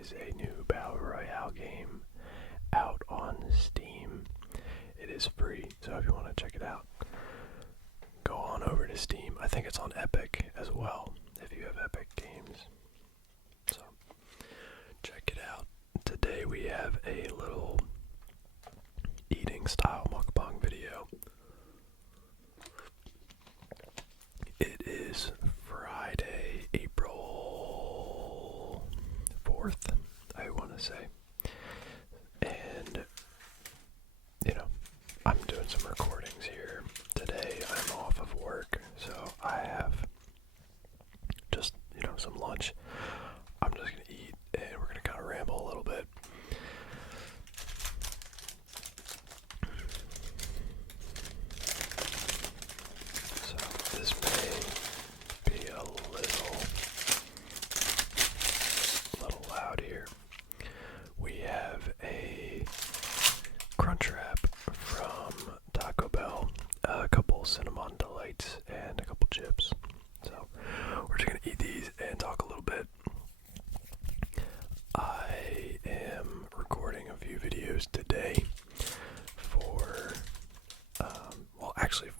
is a new Battle Royale game out on Steam. It is free, so if you want to check it out, go on over to Steam. I think it's on Epic as well, if you have Epic Games. So, check it out. Today we have a little eating style mukbang video. It is Friday, April 4th, I want to say. And, I'm doing some recordings here. Today I'm off of work, so I have just, some lunch. I'm just going to eat, and we're going to kind of ramble a little bit. So this may be a little loud here. We have a crunch wrap from Taco Bell, a couple cinnamon delights, and a couple chips. So we're just gonna eat these and talk a little bit. I am recording a few videos today for,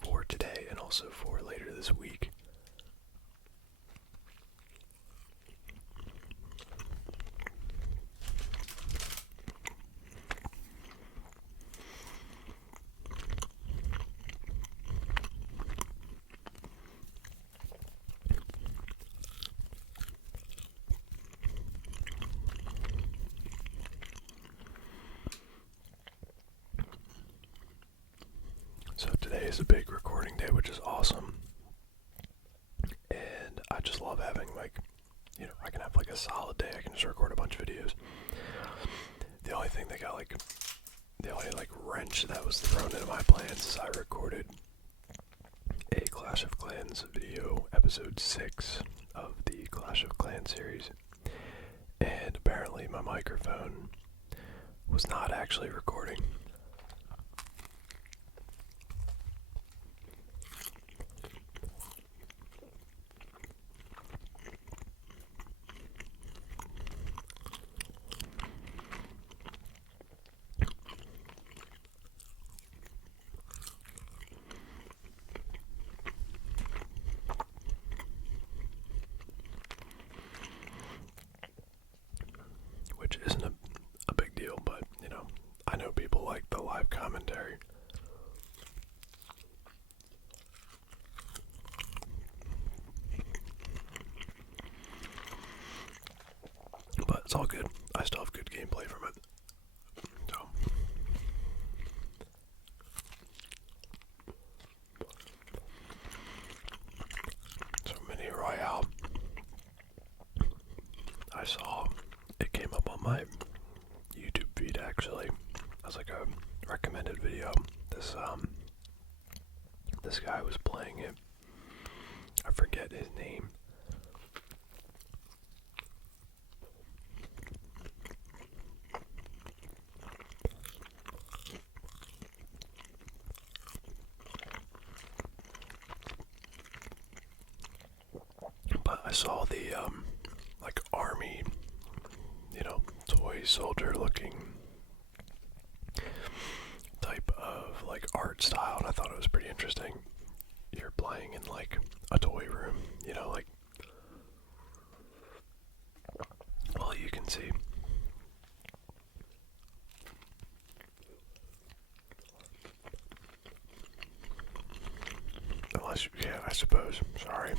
for today and also for later this week. So today is a big recording day, which is awesome. And I just love having I can have a solid day. I can just record a bunch of videos. The only thing that got the only wrench that was thrown into my plans is I recorded a Clash of Clans video, episode 6 of the Clash of Clans series. And apparently my microphone was not actually recording. Which isn't a big deal, but, I know people like the live commentary. But it's all good. I still have good gameplay from it. So mini Royale. I saw it came up on my YouTube feed actually as a recommended video. This guy was playing it. I forget his name. But I saw the army, toy soldier looking type of art style, and I thought it was pretty interesting. You're playing in a toy room, well, you can see. Unless, yeah, I suppose. Sorry.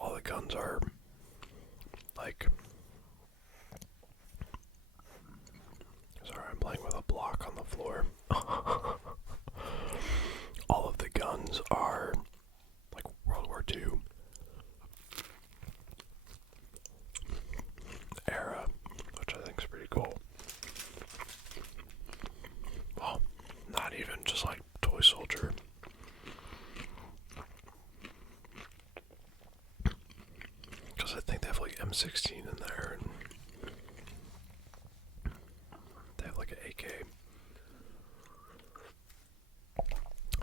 All the guns are sorry, I'm playing with a block on the floor. ones are like World War II era, which I think is pretty cool. Well, not even just like toy soldier. Because I think they have like M16 in there, and they have like an AK.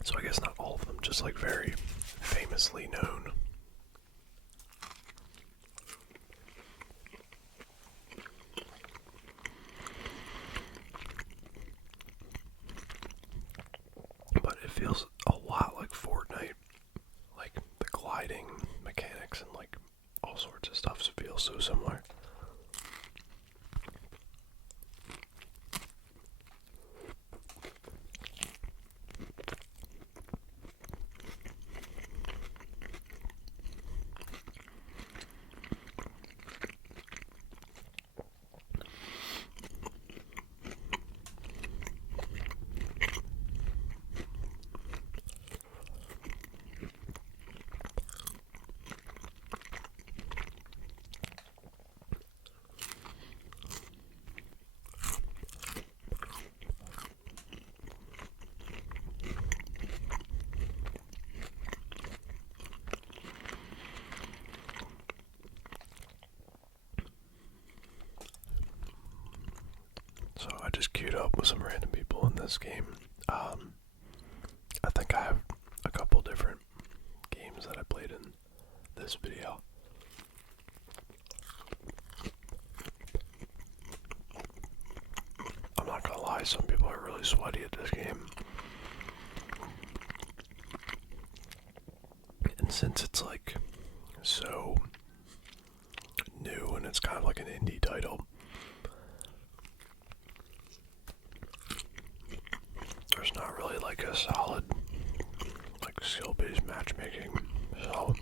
So I guess not all of them, just like very famously known. But it feels a lot like Fortnite. Like the gliding mechanics and like all sorts of stuff feels so similar. So I just queued up with some random people in this game. I think I have a couple different games that I played in this video. I'm not gonna lie, some people are really sweaty at this game. And since it's like so new and it's kind of like an indie title, there's not really like a solid like skill-based matchmaking. So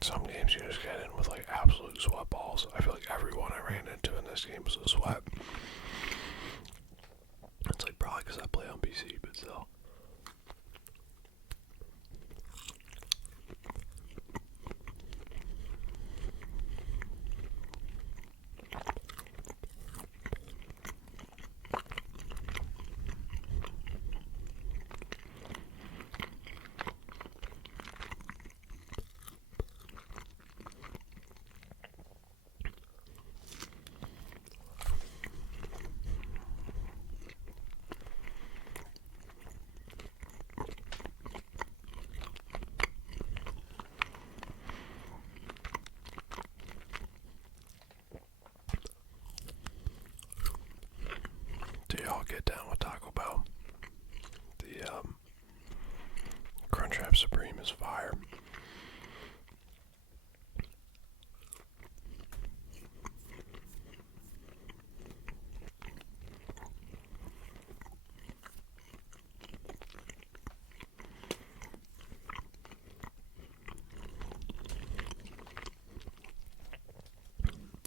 some games you just get in with like absolute sweat balls. I feel like everyone I ran into in this game was a sweat. It's like probably because I play on PC, but still. Do y'all get down with Taco Bell? The Crunchwrap Supreme is fire.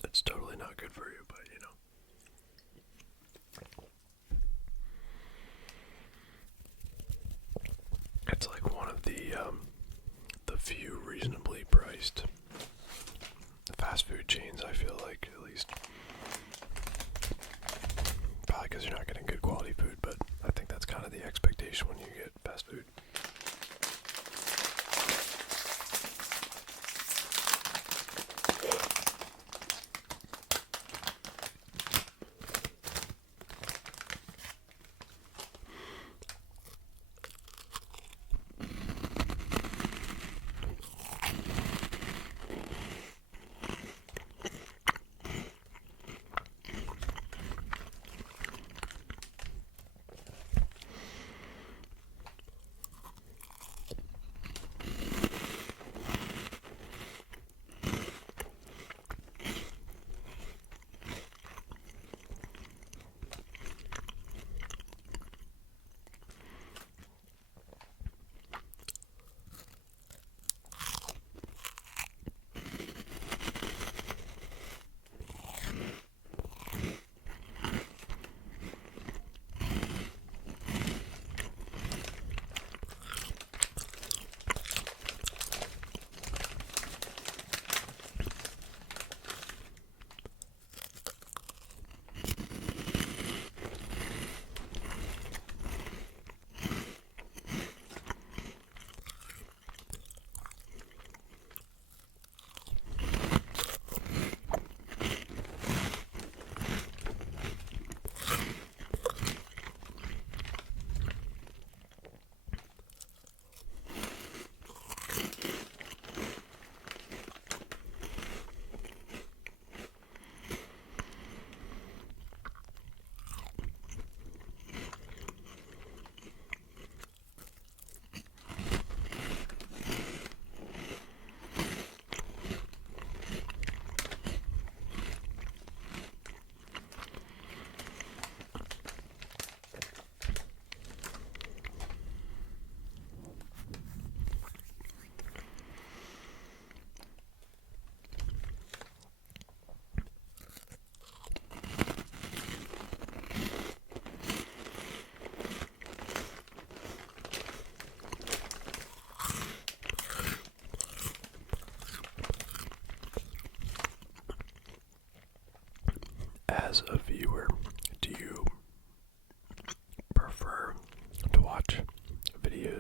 It's totally not good for you, but you know. It's like one of the few reasonably priced fast food chains, I feel like, at least. Probably because you're not getting good quality food, but I think that's kind of the expectation when you get fast food.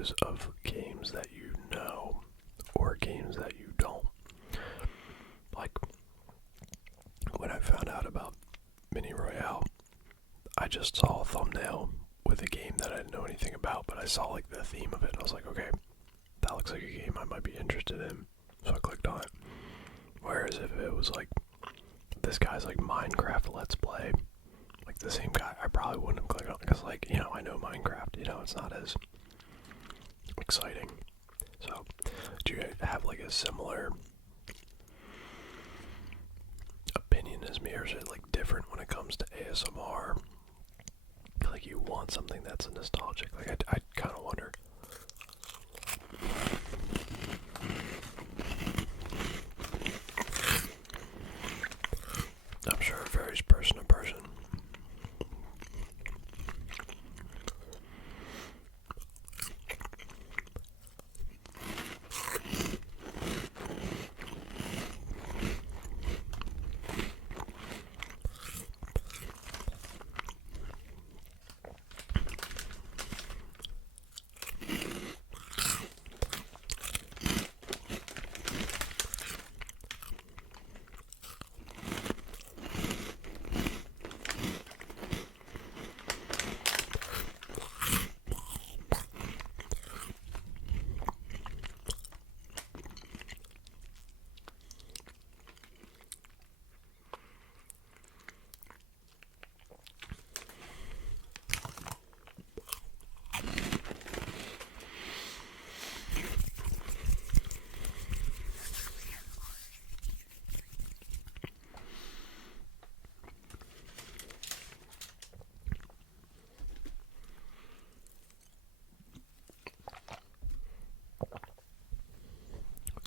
videos of games that you know or games that you don't. Like, when I found out about Mini Royale, I just saw a thumbnail with a game that I didn't know anything about, but I saw like the theme of it and I was like, okay, that looks like a game I might be interested in. So I clicked on it. Whereas if it was like this guy's like Minecraft Let's Play, like the same guy, I probably wouldn't have clicked on it because, like, you know, I know Minecraft, you know, it's not as exciting. So, do you have like a similar opinion as me, or is it like different when it comes to ASMR? Like, you want something that's nostalgic? Like, I kind of wonder. I'm sure it varies person to person.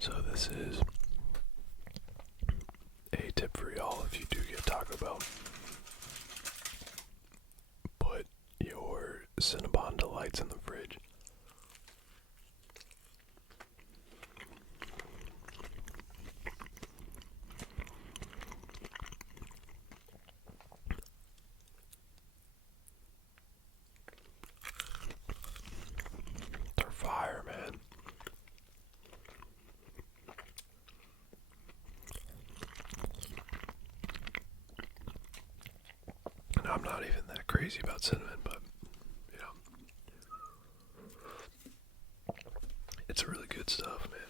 So this is a tip for y'all if you do get Taco Bell. Put your Cinnabon Delights in the fridge. They're fire, man. And I'm not even that crazy about cinnamon, but, you know, it's really good stuff, man.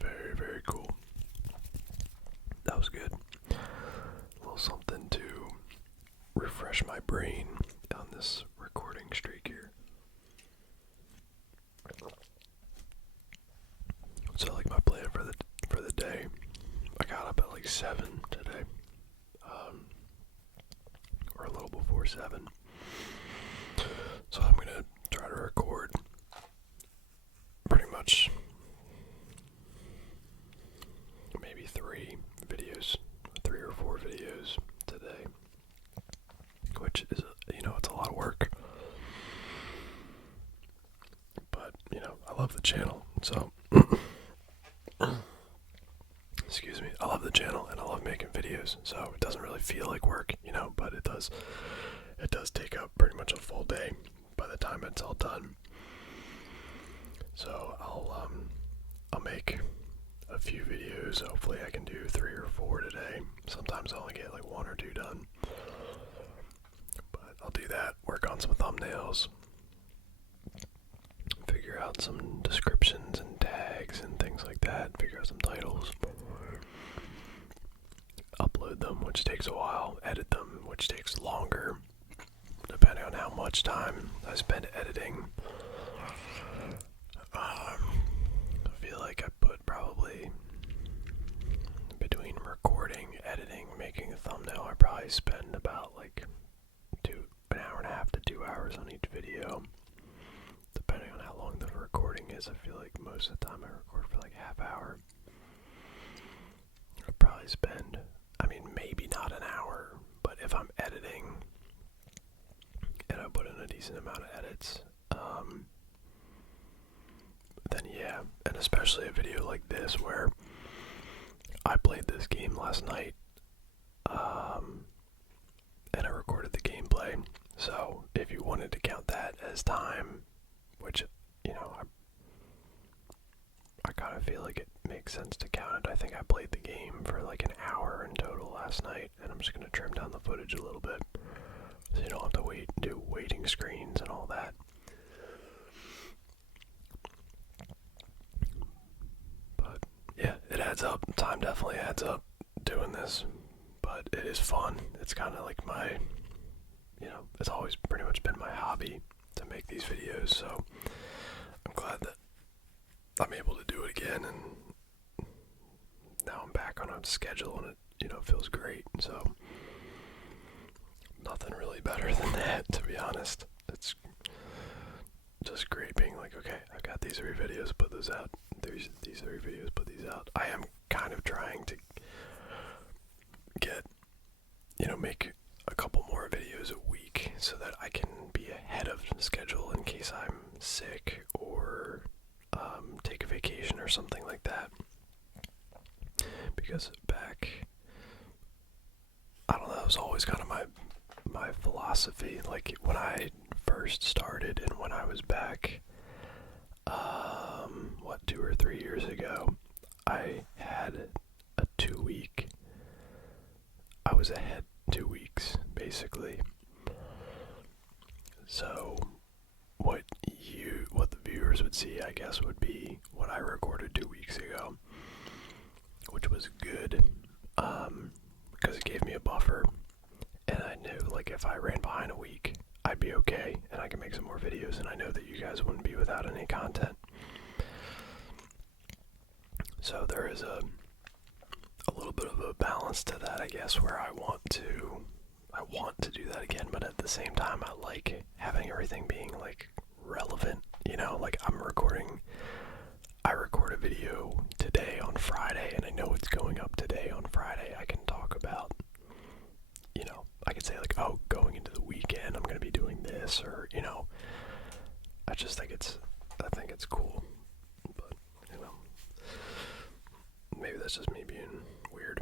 Very, very cool. That was good. A little something to refresh my brain on this recording streak here. So, like, my plan for the day, I got up at like 7 today, or a little before 7. So I'm gonna try to record pretty much maybe 3 or 4 videos today, which is, you know, it's a lot of work. But, you know, I love the channel, so excuse me, I love the channel and I love making videos, so it doesn't really feel like work, you know, but it does take up pretty much a full day by the time it's all done. So I'll make a few videos. Hopefully I can do 3 or 4 today. Sometimes I only get like 1 or 2 done, but I'll do that, work on some thumbnails, figure out some descriptions and tags and things like that, figure out some titles, which takes a while, edit them, which takes longer, depending on how much time I spend editing. I feel like I put probably between recording, editing, making a thumbnail, I probably spend about like an hour and a half to 2 hours on each video, depending on how long the recording is. I feel like most of the time I record for like half hour. I probably spend, maybe not an hour, but if I'm editing and I put in a decent amount of edits, then yeah. And especially a video like this where I played this game last night, and I recorded the gameplay. So if you wanted to count that as time, which, I kind of feel like it makes sense to count it. I think I played the game for like an hour in total last night, and I'm just going to trim down the footage a little bit so you don't have to do waiting screens and all that. But yeah, it adds up. Time definitely adds up doing this, but it is fun. It's kind of like my, it's always pretty much been my hobby to make these videos, so I'm glad that I'm able to do it again, and now I'm back on a schedule, and it, feels great. So nothing really better than that, to be honest. It's just great being like, okay, I've got these 3 videos, put those out. There's these 3 videos, put these out. I am kind of trying to get, make a couple more videos a week so that I can be ahead of the schedule in case I'm sick or take a vacation or something like that. Because I don't know, it was always kind of my philosophy. Like when I first started and when I was back, 2 or 3 years ago, I had a 2-week. I was ahead 2 weeks, basically. So what the viewers would see, I guess, would be what I recorded 2 weeks ago, which was good, because it gave me a buffer, and I knew, like, if I ran behind a week, I'd be okay, and I could make some more videos, and I know that you guys wouldn't be without any content. So there is a little bit of a balance to that, I guess, where I want to do that again, but at the same time, I like having everything being, like, relevant, like I record a video today on Friday, and I know it's going up today on Friday. I can talk about, I can say, like, oh, going into the weekend, I'm going to be doing this, or, I just think it's cool, but, maybe that's just me being weird.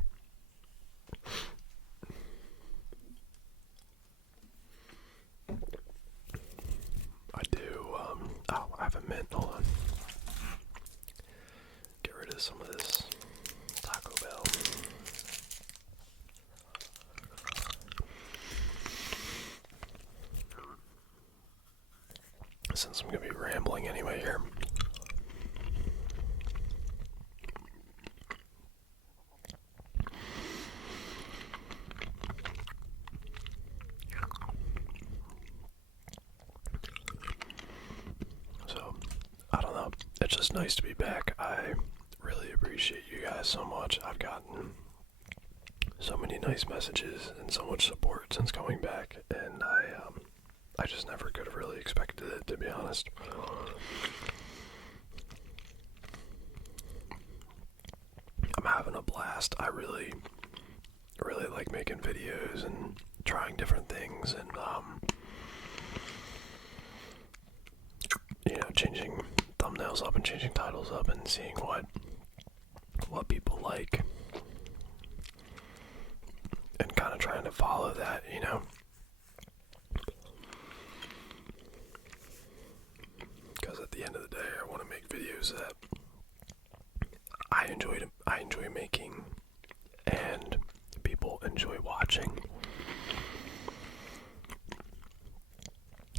I do, I have a mint, hold on. Get rid of some of this Taco Bell. Since I'm going to be rambling anyway here. So, I don't know. It's just nice to be back. I really appreciate you guys so much. I've gotten so many nice messages and so much support since coming back, and I just never could have really expected it, to be honest. I'm having a blast. I really like making videos and trying different things, and changing thumbnails up and changing titles up and seeing what people like, and kind of trying to follow that, because at the end of the day, I want to make videos that I enjoy making and people enjoy watching.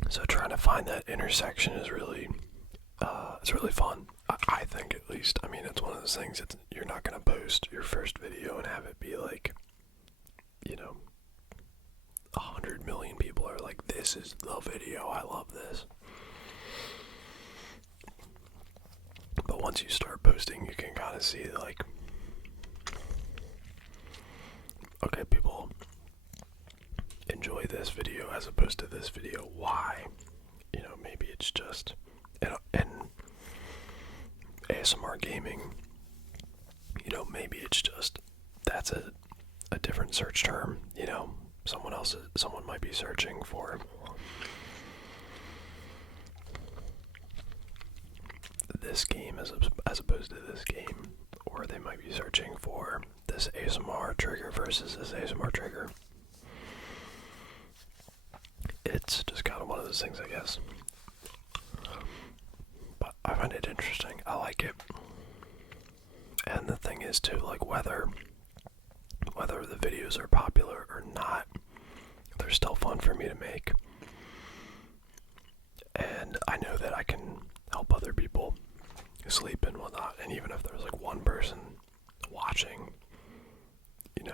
So trying to find that intersection is really it's really fun. I think, at least. It's one of those things. You're not gonna post your first video and have it be like, 100 million people are like, this is the video, I love this. But once you start posting, you can kind of see, like, okay, people enjoy this video as opposed to this video. Why? Maybe it's just, and ASMR gaming, maybe it's just, that's a different search term, someone might be searching for this game as opposed to this game, or they might be searching for this ASMR trigger versus this ASMR trigger. It's just kind of one of those things, I guess. But I find it interesting. I like it. And the thing is too, like, whether the videos are popular or not, they're still fun for me to make. And I know that I can help other people sleep and whatnot. And even if there's like one person watching,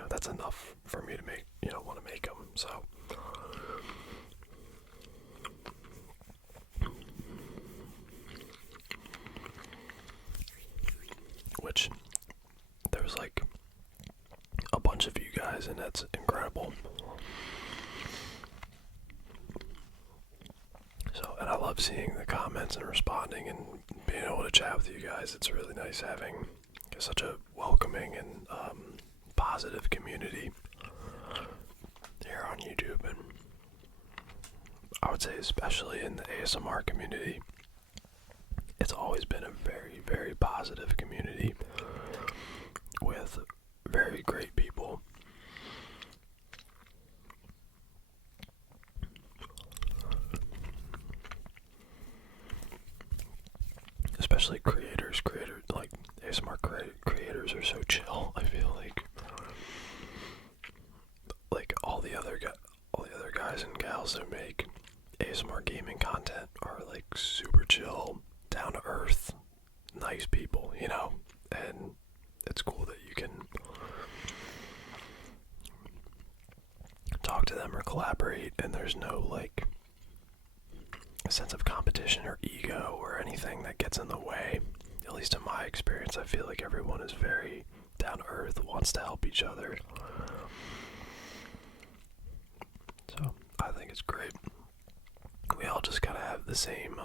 that's enough for me to make, want to make them. So, which there's like a bunch of you guys, and that's incredible. So, and I love seeing the comments and responding and being able to chat with you guys. It's really nice having such a welcoming and positive community here on YouTube, and I would say especially in the ASMR community, it's always been a very, very positive community with very great people. Especially creators, like ASMR creators are so chill. I feel like all the other guys and gals that make ASMR gaming content are like super chill, down to earth, nice people, and it's cool that you can talk to them or collaborate, and there's no like a sense of competition or ego or anything that gets in the way. At least in my experience, I feel like everyone is very down to earth, wants to help each other. So I think it's great. We all just gotta have the same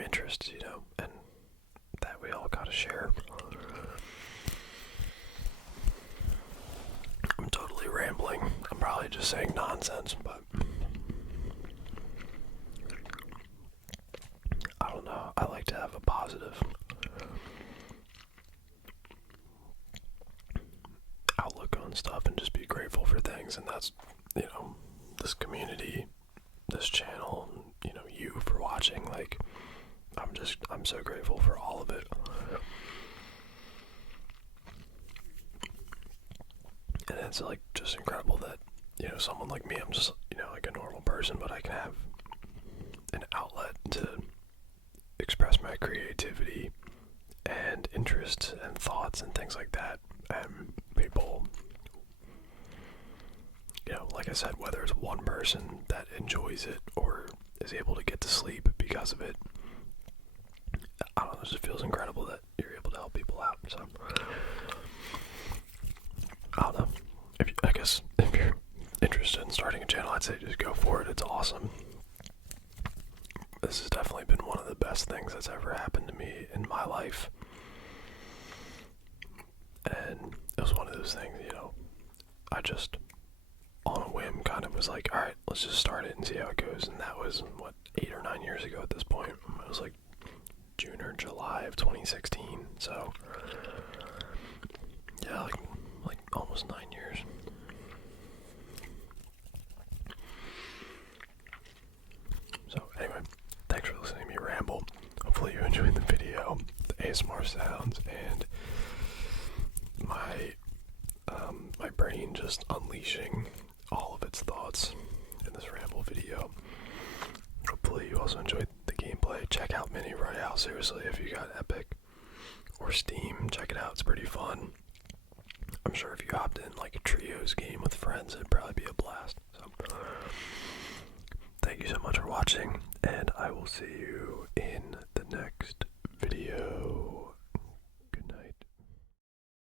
interests, and that we all gotta share. I'm totally rambling. I'm probably just saying nonsense, but I don't know. I like to have a positive outlook on stuff and just be grateful for things, and that's, this community, this channel, you for watching. Like, I'm so grateful for all of it. And it's like just incredible that, someone like me, I'm just, like a normal person, but I can have an outlet to express my creativity and interests and thoughts and things like that. And people, like I said, whether it's one person that enjoys it or is able to get to sleep because of it, I don't know, it just feels incredible that you're able to help people out. So, I don't know. I guess if you're interested in starting a channel, I'd say just go for it. It's awesome. This has definitely been one of the best things that's ever happened to me in my life. And it was one of those things, I just, on a whim, kind of was like, alright, let's just start it and see how it goes. And that was, 8 or 9 years ago at this point. It was like June or July of 2016. So, yeah, like almost 9 years. So, anyway, thanks for listening to me ramble. Hopefully you enjoyed the video, the ASMR sounds, and my brain just unleashing all of its thoughts in this ramble video. Hopefully you also enjoyed the gameplay. Check out Mini Royale, seriously, if you got Epic or Steam, check it out, it's pretty fun. I'm sure if you hopped in like a trios game with friends, it'd probably be a blast. So, thank you so much for watching, and I will see you in the next video.